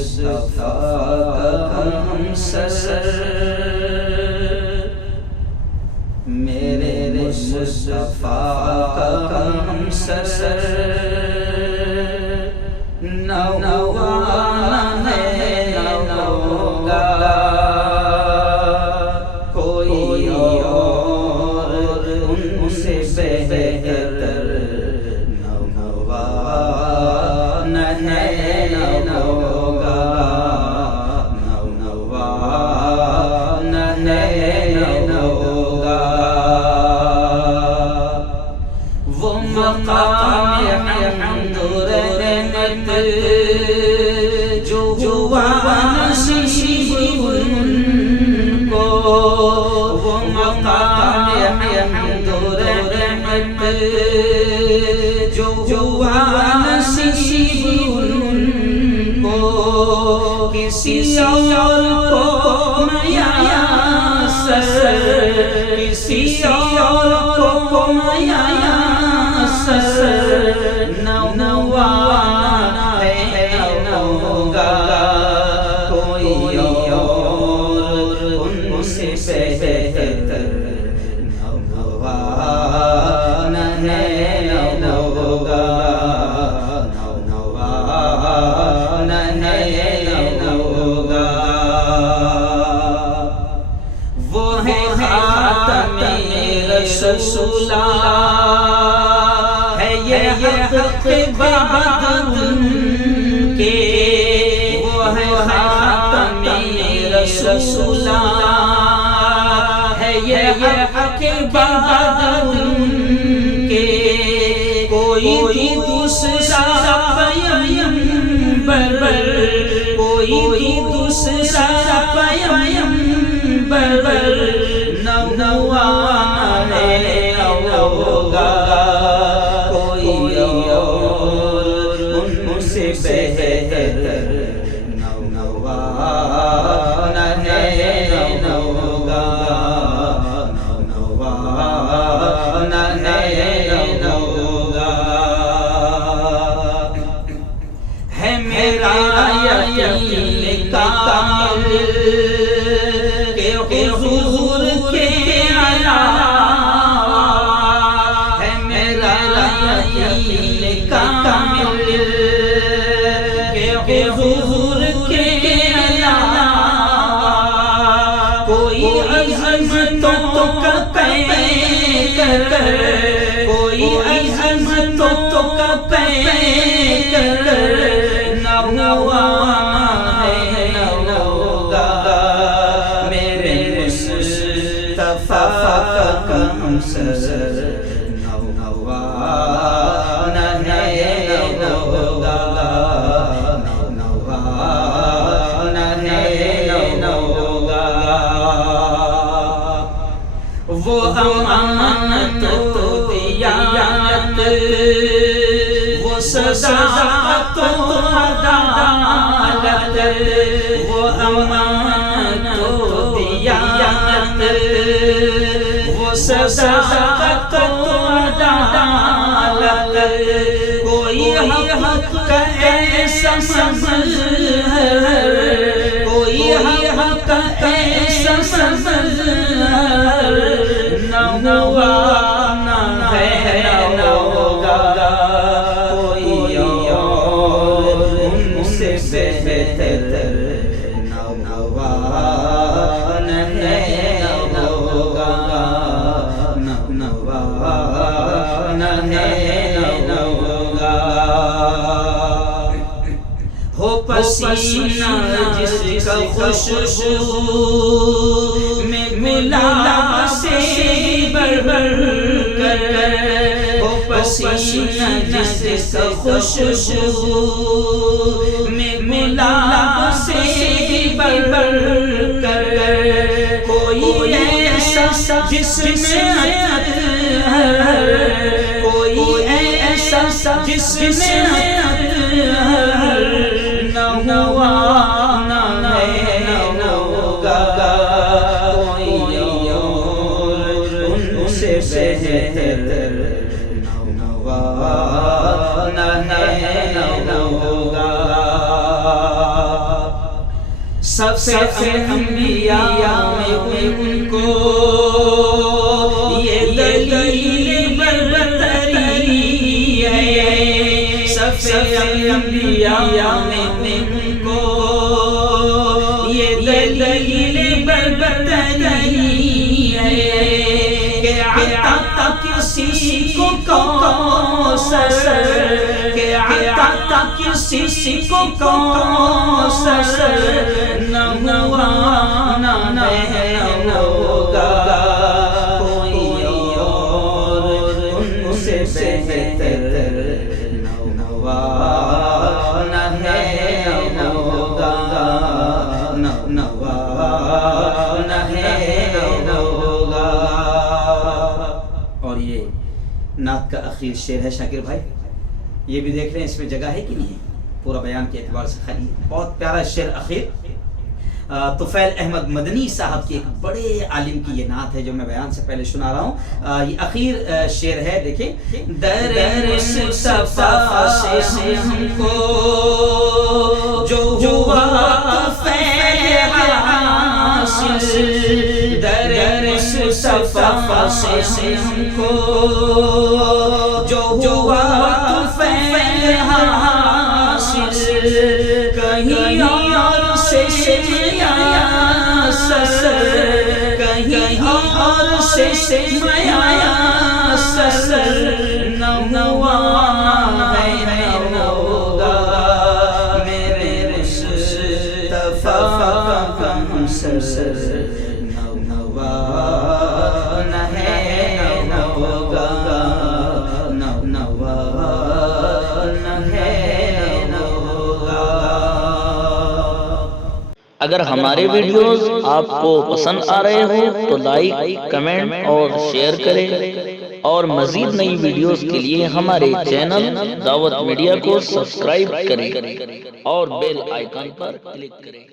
مصطفیٰ کا ہم سفر، میرے مصطفیٰ کا ہم سفر، نوانا ہے ہوگا کوئی اور ان سے بہتر، نوانا ہے ہوگا، نوانا ہے ہوگا، وہ مقام حمد و رحمت جو ہوا نصیب ان کو، وہ مقام حمد و رحمت جو ہوا نصیب ان کو، کسی اور کو میسر، کسی اور کو میسر نوانا ہے ہوگا، کوئی اور ان سے بہتر، نوانا ہے ہوگا، نوانا ہے ہوگا، وہ ہے خاتم رسولہ، ہے یہ حق بعد ان کے، وہ ہے خاتم رسولہ، ہے یہ حق بعد ان کے، کوئی دوسرا پیغمبر، کوئی دوسرا پیغمبر نوانا ہے ہوگا، کوئی اور ان سے بہتر، نوانا ہے ہوگا، نوانا ہے ہوگا، ہے میرا یقین کامل کہ حضور کے علاوہ، ہے میرا یقین کامل کہ حضور کے علاوہ کوئی عظمتوں کا پیکر، کوئی عظمتوں کا پیکر نوانا ہے ہوگا، میرے مصطفیٰ کا ہم سفر، نوانا ہے ہوگا، نوانا ہے ہوگا، وہ امانت و دیانت، وہ صداقت و عدالت، وہ امانت و دیانت، وہ صداقت و عدالت، کوئی حق کا ایسا مظہر، کوئی حق کا ایسا مظہر نوانا ہے ہوگا، کوئی اور ان سے بہتر، نوانا ہے ہوگا، نوانا ہے ہوگا، ہو پسینہ جس کا خوشبو میں گلاب سے بڑھ کر، ہو پسینہ جس کا خوشبو میں گلاب سے بڑھ کر، کوئی ایسا جس میں اطہر، کوئی ایسا جس میں اطہر نوانا ہے ہوگا، کوئی اور ان سے بہتر، نوانا ہے ہوگا، سب سے انبیاء میں ان کو یہ دلیل برتری ہے، سب سے انبیاء میں ان کو یہ دلیل برتری ہے کہ عطا کسی کو کوثر، کہ عطا کسی کو کوثر نہ ہوا نہ ہوگا کوئی اور ان سے بہتر، نہ ہوا نہ ہے نہ ہوگا، نہ ہوا نہ ہے نہ ہوگا۔ اور یہ نعت کا اخیر شعر ہے شاکر بھائی، یہ بھی دیکھ رہے ہیں اس میں جگہ ہے کہ نہیں ہے، پورا بیان کے اعتبار سے خالی، بہت پیارا شعر اخیر طفیل احمد مدنی صاحب کی ایک بڑے عالم کی یہ نعت ہے جو میں بیان سے پہلے سنا رہا ہوں۔ یہ اخیر شعر ہے، دیکھیں۔ در مصطفیٰ سے ہم کو جو ہوا طفیل حاصل، در مصطفیٰ سے ہم کو جو ہوا طفیل حاصل، کہیں اور سے کہیں اور سے میسر نہ ہوا ہے نہ ہوگا، میرے مصطفیٰ کا مسلسل نہ ہوا نہ ہے نہ ہوگا، نہ ہوا نہ ہے نہ ہوگا۔ اگر ہمارے ویڈیوز آپ کو پسند آ رہے ہوں تو لائک، کمنٹ اور شیئر کریں، اور مزید نئی ویڈیوز کے لیے ہمارے چینل دعوت میڈیا کو سبسکرائب کریں اور بیل آئیکن پر کلک کریں۔